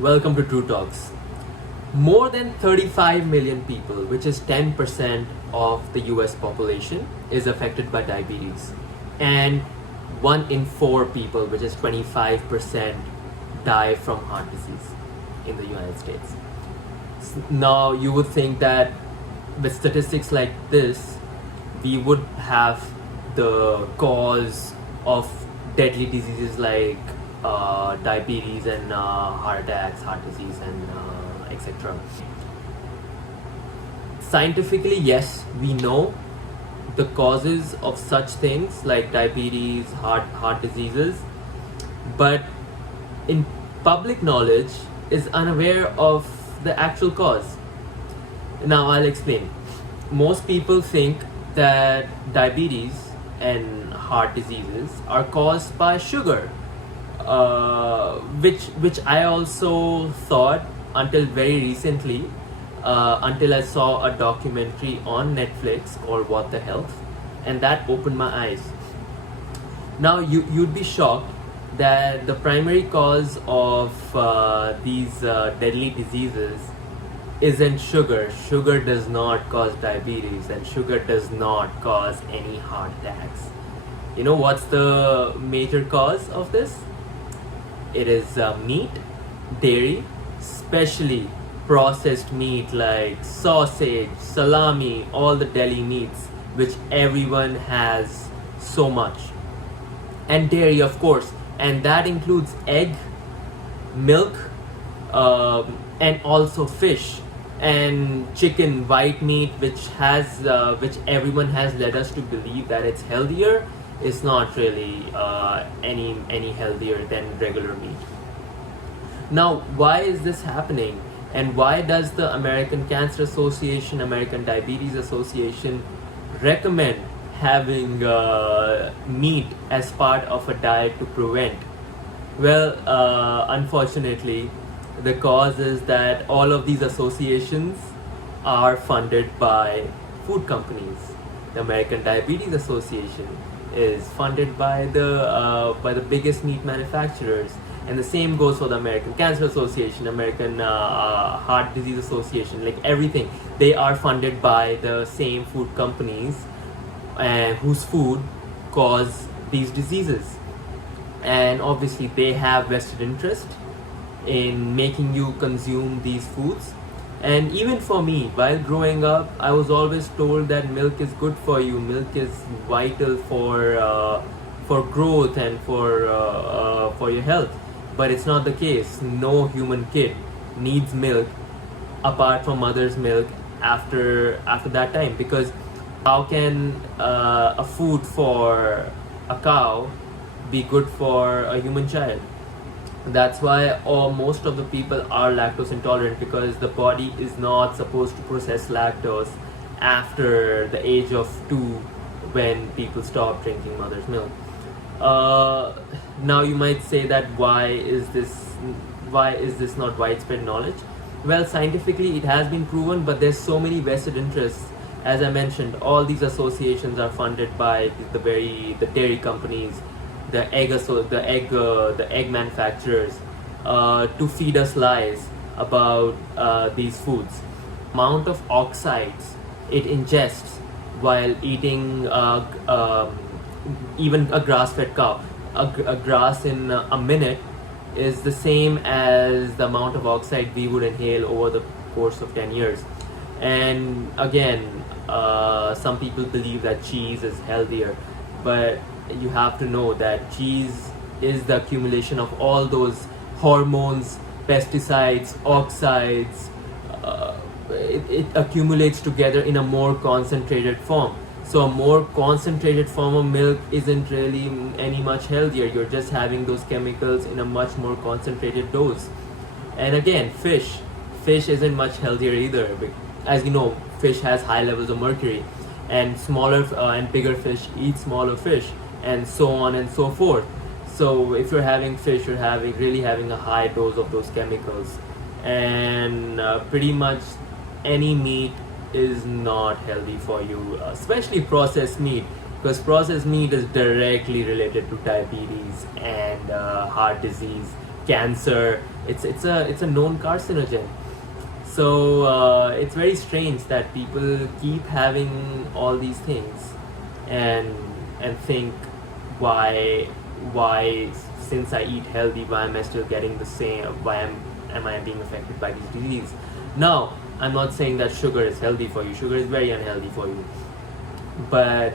Welcome to True Talks. More than 35 million people, which is 10% of the US population, is affected by diabetes. And 1 in 4 people, which is 25%, die from heart disease in the United States. Now, you would think that with statistics like this, we would have the cause of deadly diseases like diabetes and heart attacks, heart disease, and etc. Scientifically, yes, we know the causes of such things like diabetes, heart diseases, but in public knowledge is unaware of the actual cause. Now I'll explain. Most people think that diabetes and heart diseases are caused by sugar, which I also thought until very recently, until I saw a documentary on Netflix called What the Health, and that opened my eyes. Now you'd be shocked that the primary cause of these deadly diseases isn't sugar. Sugar does not cause diabetes, and sugar does not cause any heart attacks. You know what's the major cause of this? It is meat, dairy, especially processed meat like sausage, salami, all the deli meats, which everyone has so much. And dairy, of course, and that includes egg, milk, and also fish and chicken, white meat, which everyone has led us to believe that it's healthier. Is not really any healthier than regular meat. Now, why is this happening, and why does the American Cancer Association, American Diabetes Association recommend having meat as part of a diet to prevent? Well, unfortunately, the cause is that all of these associations are funded by food companies. The American Diabetes Association is funded by the biggest meat manufacturers, and the same goes for the American Cancer Association, American Heart Disease Association. Like everything, they are funded by the same food companies, whose food cause these diseases, and obviously they have vested interest in making you consume these foods. And even for me, while growing up, I was always told that milk is good for you. Milk is vital for growth and for your health. But it's not the case. No human kid needs milk apart from mother's milk after that time. Because how can a food for a cow be good for a human child? That's why most of the people are lactose intolerant, because the body is not supposed to process lactose after the age of 2, when people stop drinking mother's milk. Now you might say that why is this not widespread knowledge? Well, scientifically it has been proven, but there's so many vested interests. As I mentioned, all these associations are funded by the dairy companies, the egg manufacturers, to feed us lies about these foods. Amount of oxides it ingests while eating even a grass-fed cow. A grass in a minute is the same as the amount of oxide we would inhale over the course of 10 years. And again, some people believe that cheese is healthier, but you have to know that cheese is the accumulation of all those hormones, pesticides, oxides. It accumulates together in a more concentrated form. So a more concentrated form of milk isn't really any much healthier. You're just having those chemicals in a much more concentrated dose. And again, fish isn't much healthier either. As you know, fish has high levels of mercury, and smaller and bigger fish eat smaller fish, and so on and so forth. So if you're having fish, you're really having a high dose of those chemicals, and pretty much any meat is not healthy for you, especially processed meat, because processed meat is directly related to diabetes and heart disease cancer. It's a known carcinogen. So it's very strange that people keep having all these things, and think, why why since I eat healthy, why am I still getting the same? Why am I being affected by these diseases? Now, I'm not saying that sugar is healthy for you. Sugar is very unhealthy for you, but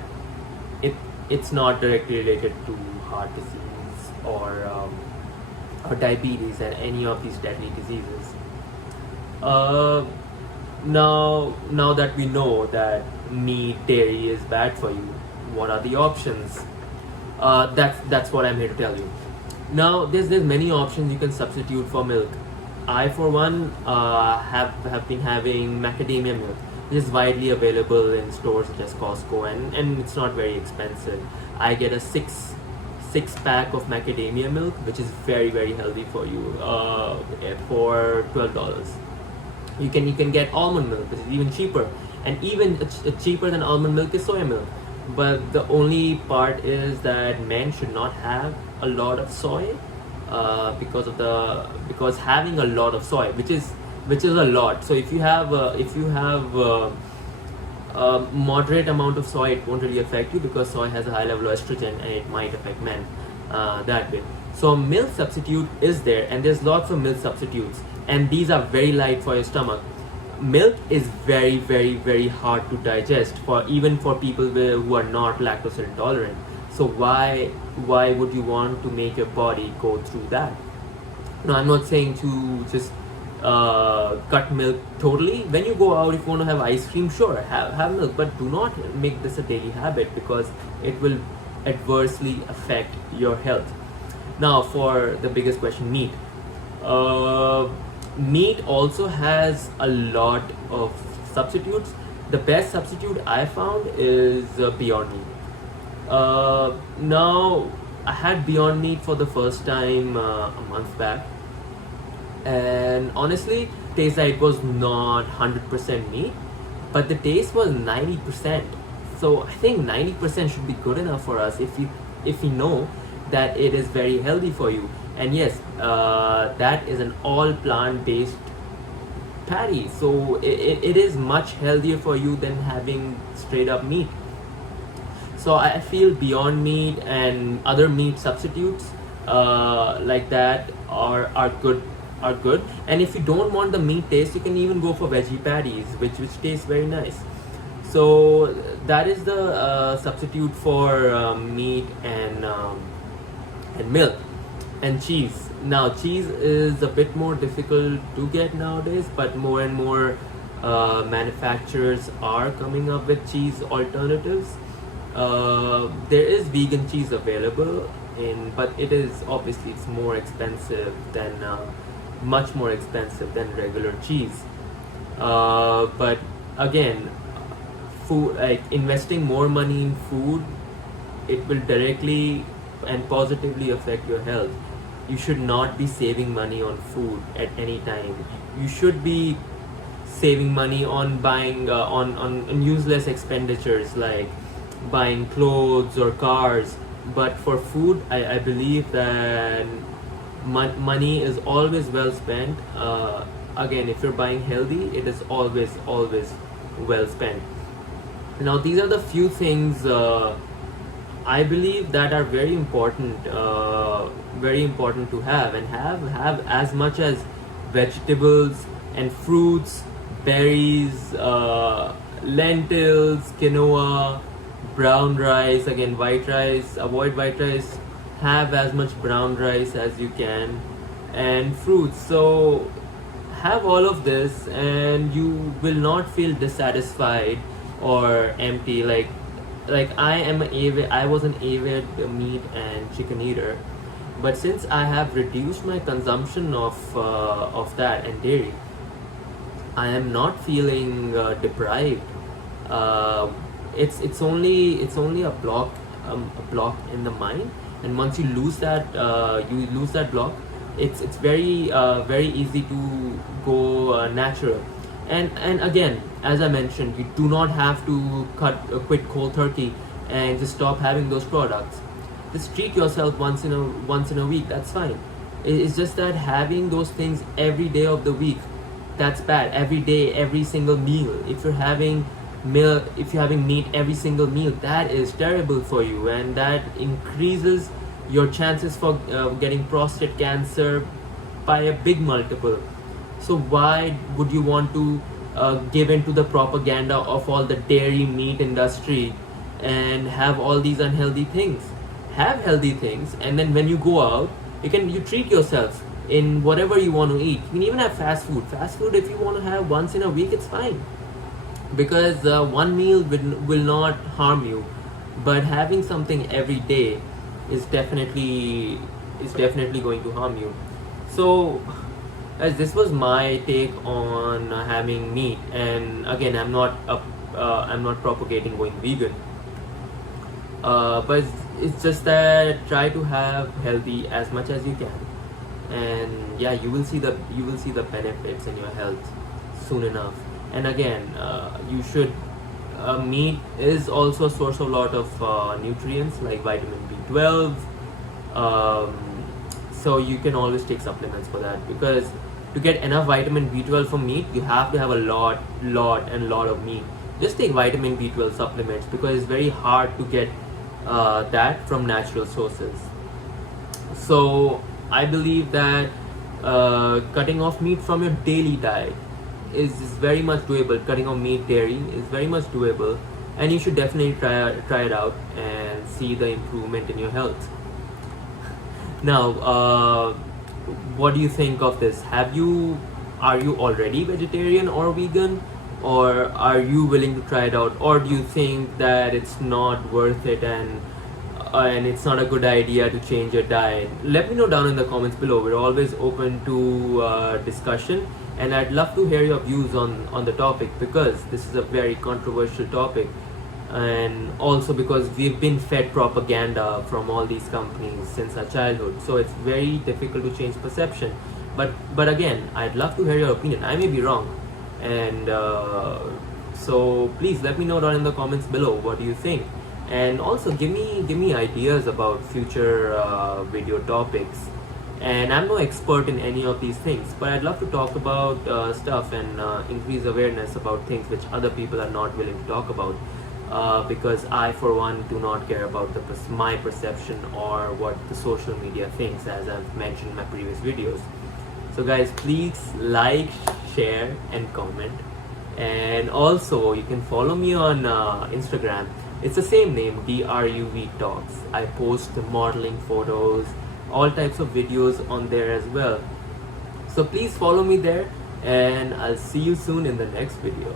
it it's not directly related to heart disease or diabetes and any of these deadly diseases. Uh, now that we know that meat, dairy is bad for you, what are the options? That's what I'm here to tell you. Now, there's many options you can substitute for milk. I, for one, have been having macadamia milk, which is widely available in stores such as Costco, and it's not very expensive. I get a six pack of macadamia milk, which is very healthy for you, for $12. You can get almond milk, which is even cheaper, and even cheaper than almond milk is soy milk. But the only part is that men should not have a lot of soy, because having a lot of soy, which is a lot. So if you have a moderate amount of soy, it won't really affect you, because soy has a high level of estrogen and it might affect men that way. So milk substitute is there, and there's lots of milk substitutes, and these are very light for your stomach. Milk is very hard to digest, for even for people who are not lactose intolerant. So why would you want to make your body go through that? No, I'm not saying to just cut milk totally. When you go out, if you want to have ice cream, sure, have milk, but do not make this a daily habit, because it will adversely affect your health. Now, for the biggest question, meat. Meat also has a lot of substitutes. The best substitute I found is Beyond Meat. Now, I had Beyond Meat for the first time a month back, and honestly, taste like it was not 100% meat, but the taste was 90%. So I think 90% should be good enough for us if we know that it is very healthy for you. And yes, that is an all plant-based patty, so it is much healthier for you than having straight up meat. So I feel Beyond Meat and other meat substitutes like that are good. And if you don't want the meat taste, you can even go for veggie patties, which taste very nice. So that is the substitute for meat and milk. And cheese. Now, cheese is a bit more difficult to get nowadays, but more and more manufacturers are coming up with cheese alternatives. There is vegan cheese available, but it's more expensive than much more expensive than regular cheese. But again, food, like investing more money in food, it will directly and positively affect your health. You should not be saving money on food at any time. You should be saving money on buying on useless expenditures like buying clothes or cars. But for food, I believe that money is always well spent. Again, if you're buying healthy, it is always well spent. Now, these are the few things I believe that are very important to have, and have as much as vegetables and fruits, berries, lentils, quinoa, brown rice. Again, white rice, avoid white rice. Have as much brown rice as you can, and fruits. So have all of this, and you will not feel dissatisfied or empty. Like I was an avid meat and chicken eater, but since I have reduced my consumption of that and dairy, I am not feeling deprived. It's only a block in the mind, and once you lose that block, it's very easy to go natural. And again, as I mentioned, you do not have to quit cold turkey and just stop having those products. Just treat yourself once in a week. That's fine. It's just that having those things every day of the week, that's bad. Every day, every single meal. If you're having meat every single meal, that is terrible for you, and that increases your chances for getting prostate cancer by a big multiple. So why would you want to give in to the propaganda of all the dairy meat industry and have all these unhealthy things? Have healthy things, and then when you go out, you treat yourself in whatever you want to eat. You can even have fast food. Fast food, if you want to have once in a week, it's fine, because one meal will not harm you, but having something every day is definitely going to harm you. So, as this was my take on having meat, and again, I'm not propagating going vegan, but it's just that try to have healthy as much as you can, and yeah, you will see the benefits in your health soon enough. And again, you should meat is also a source of a lot of nutrients like vitamin B12. um, so you can always take supplements for that, because to get enough vitamin B12 from meat, you have to have a lot of meat. Just take vitamin B12 supplements, because it's very hard to get that from natural sources. So I believe that cutting off meat from your daily diet is very much doable. Cutting off meat, dairy is very much doable, and you should definitely try it out and see the improvement in your health. Now, what do you think of this? Are you already vegetarian or vegan, or are you willing to try it out, or do you think that it's not worth it, and it's not a good idea to change your diet? Let me know down in the comments below. We're always open to discussion, and I'd love to hear your views on the topic, because this is a very controversial topic, and also because we've been fed propaganda from all these companies since our childhood, so it's very difficult to change perception. But again, I'd love to hear your opinion. I may be wrong, and so please let me know down in the comments below what do you think, and also give me ideas about future video topics. And I'm no expert in any of these things, but I'd love to talk about stuff and increase awareness about things which other people are not willing to talk about, because I, for one, do not care about my perception or what the social media thinks, as I've mentioned in my previous videos. So guys, please like, share and comment, and also you can follow me on Instagram. It's the same name, DRUV Talks. I post modeling photos, all types of videos on there as well. So please follow me there, and I'll see you soon in the next video.